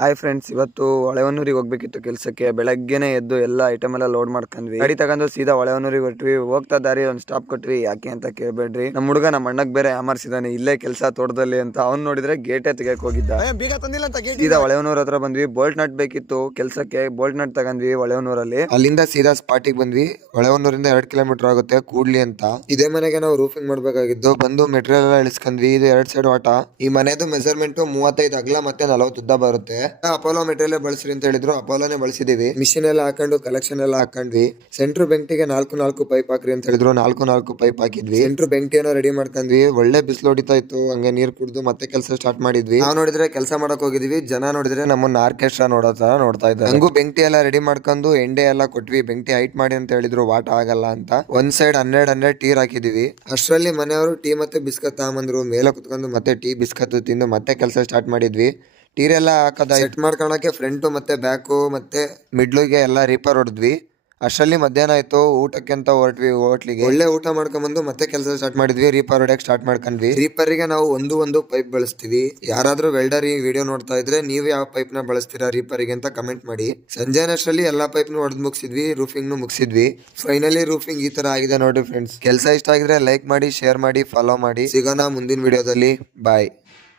Hi friends, ಇವತ್ತು ಹೊಳೆಹೊನ್ನೂರಿಗೆ ಹೋಗ್ಬೇಕಿತ್ತು ಕೆಲಸಕ್ಕೆ. ಬೆಳಗ್ಗೆನೆ ಎದ್ದು ಎಲ್ಲ ಐಟಮ್ ಎಲ್ಲ ಲೋಡ್ ಮಾಡ್ಕೊಂಡ್ವಿ. ಗಾಡಿ ತಗೊಂಡು ಸೀದಾ ಹೊಳೆಹೊನ್ನೂರಿಗೆ ಹೊರಟ್ವಿ. ಹೋಗ್ತಾ ದಾರಿ ಒಂದು ಸ್ಟಾಪ್ ಕೊಟ್ವಿ. ಯಾಕೆ ಅಂತ ಕೇಳ್ಬೇಡ್ರಿ, ನಮ್ಮ ಹುಡುಗ ನಮ್ಮ ಅಣ್ಣಗ್ ಬೇರೆ ಯಾಮರ್ಸಿದಾನೆ ಇಲ್ಲೇ ಕೆಲಸ ತೋಟದಲ್ಲಿ ಅಂತ. ಅವ್ನು ನೋಡಿದ್ರೆ ಗೇಟೇ ತೆಗಿಯಕ್ ಹೋಗಿದ್ದ. ಸೀದಾ ಹೊಳೆಹೊನ್ನೂರ್ ಹತ್ರ ಬಂದ್ವಿ. ಬೋಲ್ಟ್ ನಟ್ ಬೇಕಿತ್ತು ಕೆಲಸಕ್ಕೆ. ಬೋಲ್ಟ್ ನಟ್ ತಗೊಂಡ್ವಿ ಹೊಳೆಹೊನ್ನೂರಲ್ಲಿ. ಅಲ್ಲಿಂದ ಸೀದಾ ಸ್ಪಾಟಿಗೆ ಬಂದ್ವಿ. ಹೊಳೆಹೊನ್ನೂರಿಂದ 2 ಕಿಲೋಮೀಟರ್ ಆಗುತ್ತೆ ಕೂಡ್ಲಿ ಅಂತ. ಇದೇ ಮನೆಗೆ ನಾವು ರೂಫಿಂಗ್ ಮಾಡ್ಬೇಕಾಗಿದ್ದು. ಬಂದು ಮೆಟೀರಿಯಲ್ ಎಲ್ಲ ಇಳಿಸ್ಕೊಂಡ್ವಿ. ಇದು 2 ಸೈಡ್ ವಾಟ. ಈ ಮನೆದು ಮೆಜರ್ಮೆಂಟ್ 35 ಅಗಲ ಮತ್ತೆ 40 ಉದ್ದ ಬರುತ್ತೆ. ಅಪೋಲೋ ಮೆಟೀರಿಯಲ್ ಬಳಸ್ರಿ ಅಂತ ಹೇಳಿದ್ರು. ಅಪೋಲೋನೇ ಬಳಸಿದೀವಿ. ಮಿಷಿನ್ ಎಲ್ಲ ಹಾಕೊಂಡು ಕಲೆಕ್ಷನ್ ಎಲ್ಲ ಹಾಕೊಂಡ್ವಿ. ಸೆಂಟ್ರ್ ಬೆಂಕಿಗೆ 4 ಪೈಪ್ ಹಾಕ್ರಿ ಅಂತ ಹೇಳಿದ್ರು. 4 ಪೈಪ್ ಹಾಕಿದ್ವಿ. ಸೆಂಟ್ರ್ ಬೆಂಕಿ ಏನೋ ರೆಡಿ ಮಾಡ್ಕೊಂಡ್ವಿ. ಒಳ್ಳೆ ಬಿಸಿಲು ಹೊಡಿತಾ ಇತ್ತು. ಹಂಗೆ ನೀರ್ ಕುಡಿದು ಮತ್ತೆ ಕೆಲಸ ಸ್ಟಾರ್ಟ್ ಮಾಡಿದ್ವಿ. ನಾವು ನೋಡಿದ್ರೆ ಕೆಲಸ ಮಾಡಕ್ ಹೋಗಿದ್ವಿ. ಜನ ನೋಡಿದ್ರೆ ನಮ್ಮನ್ನ ಆರ್ಕೆಸ್ಟ್ರಾ ನೋಡೋ ತರ ನೋಡ್ತಾ ಇದ್ದಾರೆ. ಹಂಗೂ ಬೆಂಕಿ ಎಲ್ಲ ರೆಡಿ ಮಾಡ್ಕೊಂಡು ಎಂಡೆ ಎಲ್ಲ ಕೊಟ್ವಿ. ಬೆಂಕಿ ಹೈಟ್ ಮಾಡಿ ಅಂತ ಹೇಳಿದ್ರು. ವಾಟ ಆಗಲ್ಲ ಅಂತ ಒಂದ್ ಸೈಡ್ 12 ಟೀರ್ ಹಾಕಿದೀವಿ. ಅಷ್ಟರಲ್ಲಿ ಮನೆಯವರು ಟೀ ಮತ್ತೆ ಬಿಸ್ಕತ್ ತಗೊಂಬಂದ್ರು. ಮೇಲೆ ಕುತ್ಕೊಂಡು ಮತ್ತೆ ಟೀ ಬಿಸ್ಕತ್ ತಿಂದು ಮತ್ತೆ ಕೆಲಸ ಸ್ಟಾರ್ಟ್ ಮಾಡಿದ್ವಿ. ಟೀರ್ ಎಲ್ಲ ಹಾಕದ ಸೆಟ್ ಮಾಡ್ಕೊಳಕ್ಕೆ ಫ್ರಂಟ್ ಮತ್ತೆ ಬ್ಯಾಕು ಮತ್ತೆ ಮಿಡ್ಲಿಗೆ ಎಲ್ಲ ರೀಪರ್ ಹೊಡೆದ್ವಿ. ಅಷ್ಟರಲ್ಲಿ ಮಧ್ಯಾಹ್ನ ಆಯ್ತು. ಊಟಕ್ಕೆ ಅಂತ ಹೊರಟ್ವಿ ಹೋಟ್ಲಿಗೆ. ಒಳ್ಳೆ ಊಟ ಮಾಡ್ಕೊಂಡ್ಬಂದು ಮತ್ತೆ ಕೆಲಸ ಸ್ಟಾರ್ಟ್ ಮಾಡಿದ್ವಿ. ರೀಪರ್ ಹೊಡೆಯಕ್ ಸ್ಟಾರ್ಟ್ ಮಾಡ್ಕೊಂಡ್ವಿ. ರೀಪರ್ಗೆ ನಾವು ಒಂದು ಪೈಪ್ ಬಳಸ್ತೀವಿ. ಯಾರಾದ್ರೂ ವೆಲ್ಡರ್ ಈ ವಿಡಿಯೋ ನೋಡ್ತಾ ಇದ್ರೆ ನೀವು ಯಾವ ಪೈಪ್ ನ ಬಳಸ್ತೀರಾ ರೀಪರ್ಗೆ ಅಂತ ಕಮೆಂಟ್ ಮಾಡಿ. ಸಂಜೆನಷ್ಟರಲ್ಲಿ ಎಲ್ಲಾ ಪೈಪ್ ನ ಹೊಡೆದ್ ಮುಗಿಸಿದ್ವಿ. ರೂಫಿಂಗ್ ಮುಗಿಸಿದ್ವಿ. ಫೈನಲಿ ರೂಫಿಂಗ್ ಈ ತರ ಆಗಿದೆ ನೋಡ್ರಿ ಫ್ರೆಂಡ್ಸ್. ಕೆಲಸ ಇಷ್ಟ ಆಗಿದ್ರೆ ಲೈಕ್ ಮಾಡಿ, ಶೇರ್ ಮಾಡಿ, ಫಾಲೋ ಮಾಡಿ. ಸಿಗೋಣ ಮುಂದಿನ ವಿಡಿಯೋದಲ್ಲಿ. ಬಾಯ್.